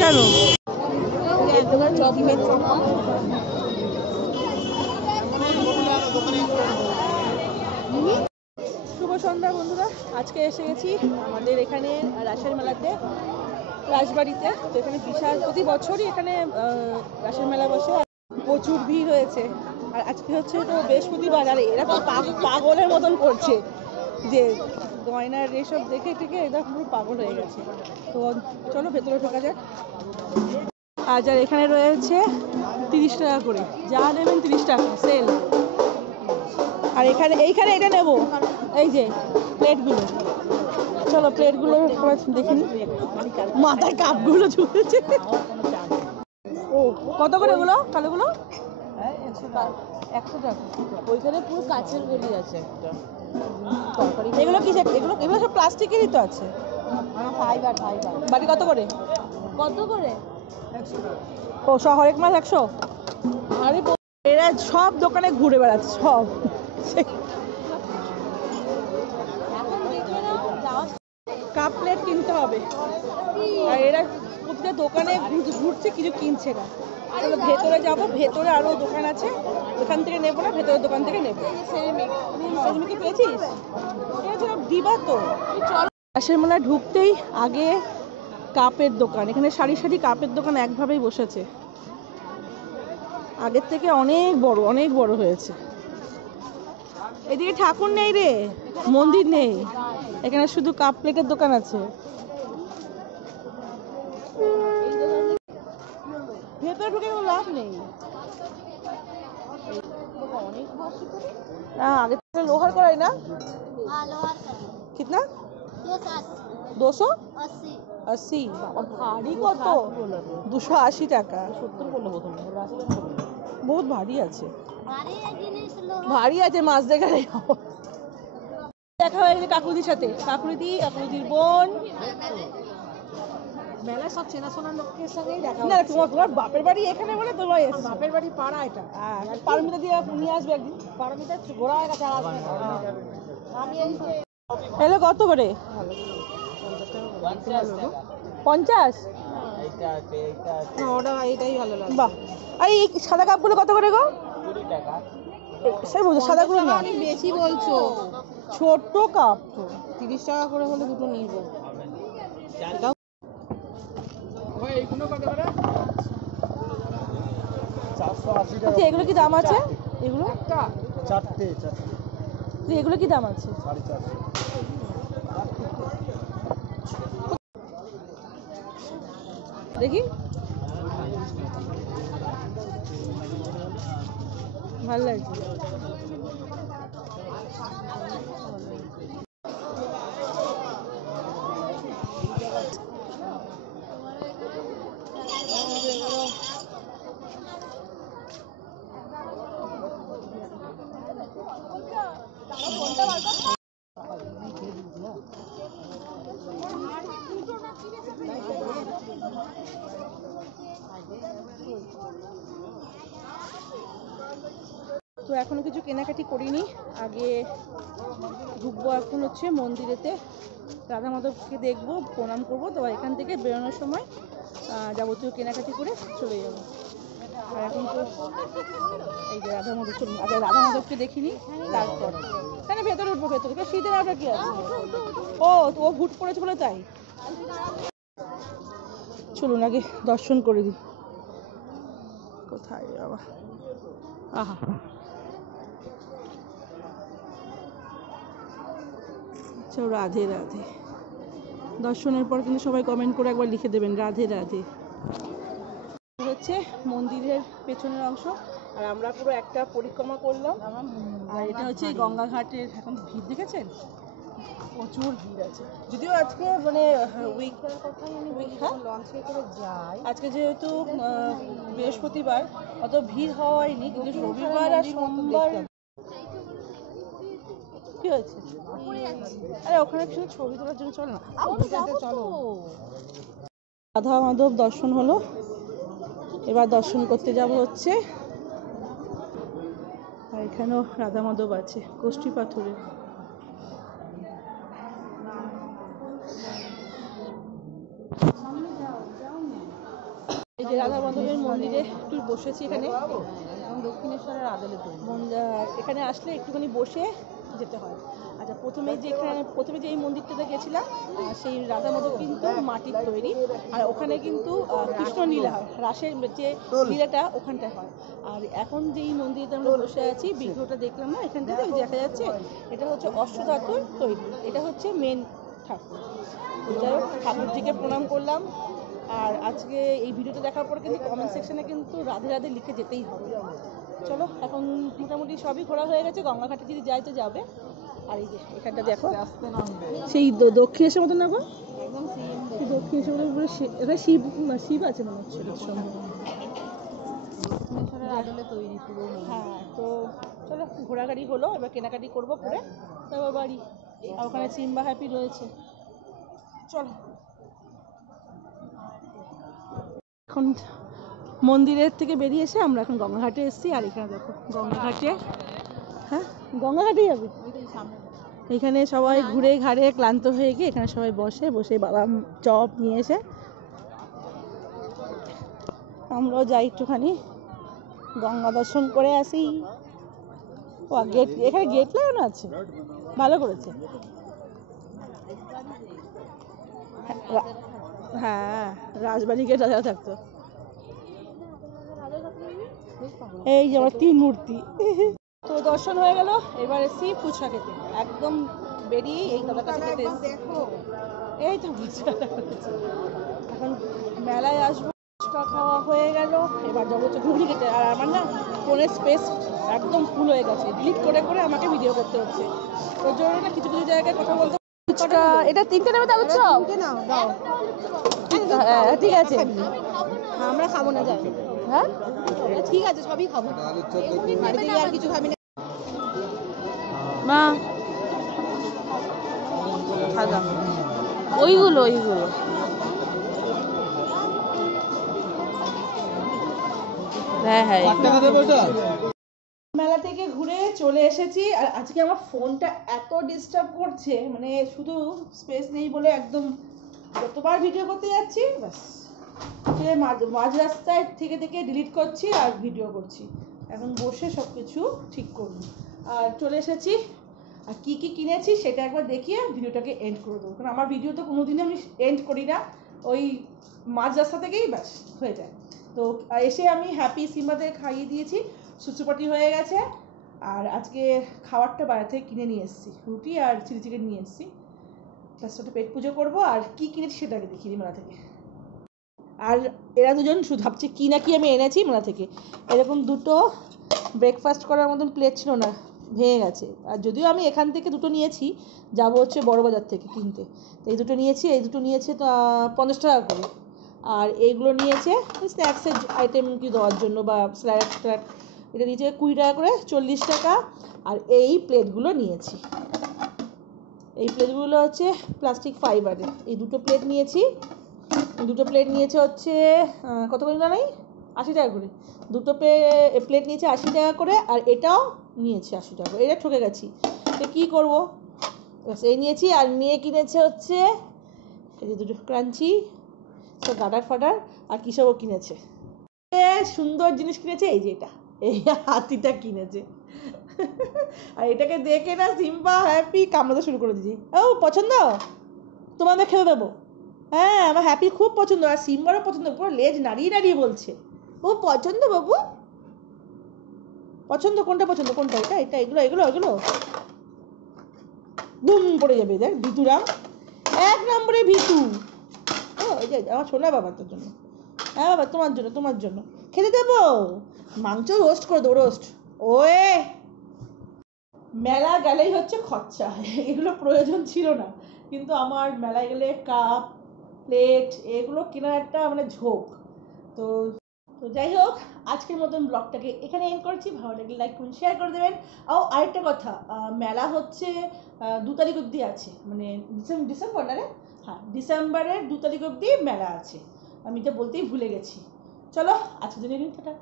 কেন? শুভ সন্ধ্যা বন্ধুরা, আজকে এসে গেছি আমাদের এখানে রাসের মেলাতে, রাজবাড়িতে। তো এখানে বিশাল, প্রতি বছরই এখানে রাসের মেলা বসে, প্রচুর ভিড় হয়েছে। আর আজকে হচ্ছে তো বৃহস্পতিবার, আর এরা তো পাগলের মতন করছে, যে গয়নার এসব দেখে টেকে এরা পুরো পাগল হয়ে গেছে। তো চলো ভেতরে ঢোকা যাক। আর যার এখানে রয়েছে 30 টাকা করে, যা নেবেন 30 টাকা সেল। আর এইখানে এটা নেবো, এই যে প্লেটগুলো। চলো প্লেটগুলো দেখে নি। মাথায় কাপগুলো ঝুলেছে। ও কত করে এগুলো কালোগুলো? 100 টাকা। ওইখানে পুরো কাচের গলি আছে একটা তরকারি। এগুলো কি? এগুলো সব প্লাস্টিকেরই তো আছে। ফাইবার বাটি কত করে? কত করে? 100 টাকা। ও হরেক মাছ 100? আরে এরা সব দোকানে ঘুরে বেড়াচ্ছে সব। কাপ প্লেট কিনতে হবে, আর এরা প্রতিটা দোকানে ঘুরছে, কিছু কিনছে না। তাহলে ভেতরে যাবো, ভেতরে আরো দোকান আছে, ওখান থেকে নেবো না, ভেতরের দোকান থেকে নেবো। সেরেমিক পেয়েছিস? দিবা তো। রাসের মেলা ঢুকতেই আগে কাপের দোকান, এখানে সারি সারি কাপের দোকান একভাবেই বসেছে। আগের থেকে অনেক বড় হয়েছে। এদিকে ঠাকুর নেই রে, মন্দির নেই, এখানে শুধু কাপ প্লেটের দোকান আছে। ভেতরে ঢুকে কোনো লাভ নেই। আগে থেকে লোহার করাই না? কিতনা? 280। ভারী কত? 280 টাকা। 70 বললো প্রথমে, বহুত ভারী আছে। ভারী আছে মাছ দেখালে। দেখা হয়ে গেছে কাকুদির সাথে, কাকুদির বোন। মেলায় সব চেনাশোনার লোকের সঙ্গেই দেখা। না তোমার বাপের বাড়ি এখানে বলে তোমার বাপের বাড়ি পাড়া এটা। পারমিতা দিয়ে নিয়ে আসবে একদিন। পারমিতা ঘোরা হয়ে গেছে, আর আসবে না। আমি এই এলো কত করে? 50? ওটা এটাই ভালো লাগে। বাহ। আর এই সাদা কাপগুলো কত করে গো? 20 টাকা। সেই বলছো সাদাগুলো না, অনেক বেশি বলছো। ছোট কাপ তো 30 টাকা করে হলে দুটো নিয়ে যাবো। আচ্ছা এগুলো কি দাম আছে? এগুলো চারটে এগুলো কি দাম আছে? 450। দেখি, ভালো লাগছে। তো এখনো কিছু কেনাকাটি করিনি, আগে ঢুকবো এখন হচ্ছে মন্দিরেতে, রাধা মাধবকে দেখবো, প্রণাম করবো। তো এখান থেকে বেরোনোর সময় যাবতীয় কেনাকাটি করে চলে যাবো। আর এখন তো এই যে রাধা মাধব, আগে রাধা মাধবকে দেখিনি, তারপর তাহলে ভেতরে উঠবো। ভেতরে শীতের আওটা কি আছে? ও হুট পড়েছে বলে তাই। চলুন আগে দর্শন করে দিই। কোথায় বাবা, আহা রাধে রাধে। দর্শনের পর কিন্তু সবাই কমেন্ট করে একবার লিখে দেবেন রাধে রাধে। হচ্ছে মন্দিরের পেছনের অংশ, আর আমরা পুরো একটা পরিক্রমা করলাম। আর এটা হচ্ছে গঙ্গাঘাটের এখন ভিড় দেখেছেন, প্রচুর ভিড় আছে। যদিও আজকে মানে লঞ্চে করে যাই, আজকে যেহেতু বৃহস্পতিবার অত ভিড় হয়নি, কিন্তু রবিবার আর সোমবার। কি হয়েছে? আরে ওখানে কিছু ছবি তোলার জন্য চল না, চলো। রাধা মাধব দর্শন হলো, এবার দর্শন করতে যাব হচ্ছে, আর এখানেও রাধা মাধব আছে কষ্টি পাথরের। যে রাধা মাধবের মন্দিরে একটু বসেছি এখানে। এবং দক্ষিণেশ্বরের আদলে তৈরি। এখানে আসলে একটুখানি বসে যেতে হয়। আচ্ছা, প্রথমে যে এই মন্দিরটাতে গেছিলাম, সেই রাধা মাধব কিন্তু মাটির তৈরি, আর ওখানে কিন্তু কৃষ্ণ লীলা হয়, রাসের যে লীলাটা ওখানটায় হয়। আর এখন যেই মন্দিরটা আমরা বসে আছি, বিগ্রহটা দেখলাম না এখান থেকে দেখা যাচ্ছে, এটা হচ্ছে অশ্বধাতুর তৈরি, এটা হচ্ছে মেন ঠাকুর। তো যাই হোক, ঠাকুরজিকে প্রণাম করলাম। আর আজকে এই ভিডিওটা দেখার পর কিন্তু কমেন্ট সেকশনে কিন্তু রাধে রাধে লিখে যেতেই হবে। চলো, এখন মোটামুটি সবই ঘোরা হয়ে গেছে, গঙ্গাঘাটে যদি যাই তো যাবে। আর এই যে এখানটা দেখো, সেই দক্ষিণেশ্বর মতো না গো, একদম সেম দক্ষিণেশ্বর মতো পুরো এখানে শিব আছে মনে হচ্ছে সম্ভব। দক্ষিণেশ্বরের আদলে তৈরি পুরো। হ্যাঁ, তো চলো, ঘোরাঘাড়ি হলো, এবার কেনাকাটি করবো করে তারপর বাড়ি। আর ওখানে সিম্বা হ্যাপি রয়েছে। চলো, এখন মন্দিরের থেকে বেরিয়ে এসে আমরা এখন গঙ্গাঘাটে এসেছি। আর এখানে দেখো গঙ্গাঘাটে, হ্যাঁ গঙ্গাঘাটে যাবে, এখানে সবাই ঘুরে ঘাড়ে ক্লান্ত হয়ে গিয়ে এখানে সবাই বসে বাদাম চপ নিয়ে এসে আমরাও যাই একটুখানি গঙ্গা দর্শন করে আসি। ও গেট, এখানে গেট লাগানো আছে, ভালো করেছে। হ্যাঁ, রাজবাড়ি গেট রাজা থাকতো। এই যে আমার 3 মূর্তি। তো দর্শন হয়ে গেল, এবার এসছি ফুচকা খেতে। একদম বেরিয়ে এই দাদার কাছে খেতে এসছি। এই তো ফুচকা এখন মেলায় আসবো। ফুচকা খাওয়া হয়ে গেল, এবার যাবো হচ্ছে ঘুগনি খেতে। আর আমার না ফোনের স্পেস একদম ফুল হয়ে গেছে, ডিলিট করে করে আমাকে ভিডিও করতে হচ্ছে। ওর জন্য না কিছু কিছু জায়গায় কথা বলতে। ফুচকা এটা 3টে নেবে তাহলে সব দাও। হ্যাঁ ঠিক আছে, আমরা খাবো না যাই। হ্যাঁ ঠিক আছে, সবই খাবো, বাড়িতে গিয়ে আর কিছু খাবি না মা। খাজা ওইগুলো হ্যাঁ হ্যাঁ। মেলা থেকে ঘুরে চলে এসেছি। আর আজকে আমার ফোনটা এত ডিস্টার্ব করছে, মানে শুধু স্পেস নেই বলে একদম যতবার ভিডিও করতে যাচ্ছি ব্যাস মাঝ রাস্তায় থেকে ডিলিট করছি আর ভিডিও করছি। এখন বসে সব কিছু ঠিক করবো। আর চলে এসেছি, আর কি কি কিনেছি সেটা একবার দেখিয়ে ভিডিওটাকে এন্ড করে দেবো, কারণ আমার ভিডিও তো কোনোদিনই আমি এন্ড করি না, ওই মাঝ রাস্তা থেকেই ব্যাস হয়ে যায়। তো এসে আমি হ্যাপি সিম্বাদের খাইয়ে দিয়েছি, সুসুপাটি হয়ে গেছে। আর আজকে খাবারটা বাইরে থেকে কিনে নিয়ে এসেছি, রুটি আর চিলি চিকেন নিয়ে এসেছি। তার সাথে পেট পুজো করবো। আর কি কিনেছি সেটাকে দেখিয়ে দিই মেলা থেকে। আর এরা দুজন শুধু ভাবছে কি না কি আমি এনেছি মেলা থেকে। এরকম দুটো ব্রেকফাস্ট করার মতন প্লেট ছিল না, ভেঙে গেছে। আর যদিও আমি এখান থেকে দুটো নিয়েছি, যাবো হচ্ছে বড়বাজার থেকে কিনতে। এই দুটো নিয়েছি, এই দুটো নিয়েছে তো 50 টাকা করে। আর এইগুলো নিয়েছে স্ন্যাক্সের আইটেম কি দেওয়ার জন্য বা স্ল্যাক্স ট্র্যাক, এটা নিয়েছে 20 টাকা করে, 40 টাকা। আর এই প্লেটগুলো নিয়েছি, এই প্লেটগুলো হচ্ছে প্লাস্টিক ফাইবারের। এই দুটো প্লেট নিয়েছি, দুটো প্লেট নিয়েছে হচ্ছে কত করে জানাই, 80 টাকা করে। দুটো প্লেট নিয়েছে 80 টাকা করে, আর এটাও নিয়েছে 80 টাকা করে। এটা ঠকে গেছি, তো কী করবো, বাস এই নিয়েছি। আর মেয়ে কিনেছে হচ্ছে এই যে দুটো ক্রাঞ্চি, সব গাডার ফাডার আর কী সবও কিনেছে। সুন্দর জিনিস কিনেছে, এই যে এটা, এই হাতিটা কিনেছে। আর এটাকে দেখে না সিম্বা হ্যাপি কামড়াতে শুরু করে দিয়েছি। ও পছন্দ, তোমাদের খেতে দেবো। হ্যাঁ, আমার হ্যাপি খুব পছন্দ, আর সিম্বারও পছন্দ, পুরো লেজ নাড়িয়ে বলছে ও পছন্দ। বাবু পছন্দ, কোনটা পছন্দ, কোনটা, এটা এগুলো এগুলো এগুলো বুম পড়ে যাবে। দেখ ভিতুরাম 1 নম্বরে ভিতু। ও এই যে আমার সোনা বাবা, তোর জন্য। হ্যাঁ বাবা, তোমার জন্য খেতে দেবো। মাংস রোস্ট করে দেবো, রোস্ট। ওয়ে মেলা গেলেই হচ্ছে খরচা, এগুলো প্রয়োজন ছিল না, কিন্তু আমার মেলায় গেলে কাপ প্লেট এগুলো কেনার একটা মানে ঝোঁক। তো যাই হোক, আজকের মতন ব্লগটাকে এখানে এন্ড করছি। ভালো লাগলে লাইক করুন, শেয়ার করে দেবেন। আরেকটা কথা, মেলা হচ্ছে 2 তারিখ অবধি আছে, মানে ডিসেম্বর না রে, হ্যাঁ ডিসেম্বরের 2 তারিখ অবধি মেলা আছে। আমি তো বলতেই ভুলে গেছি। চলো আজকের জন্য টাটা।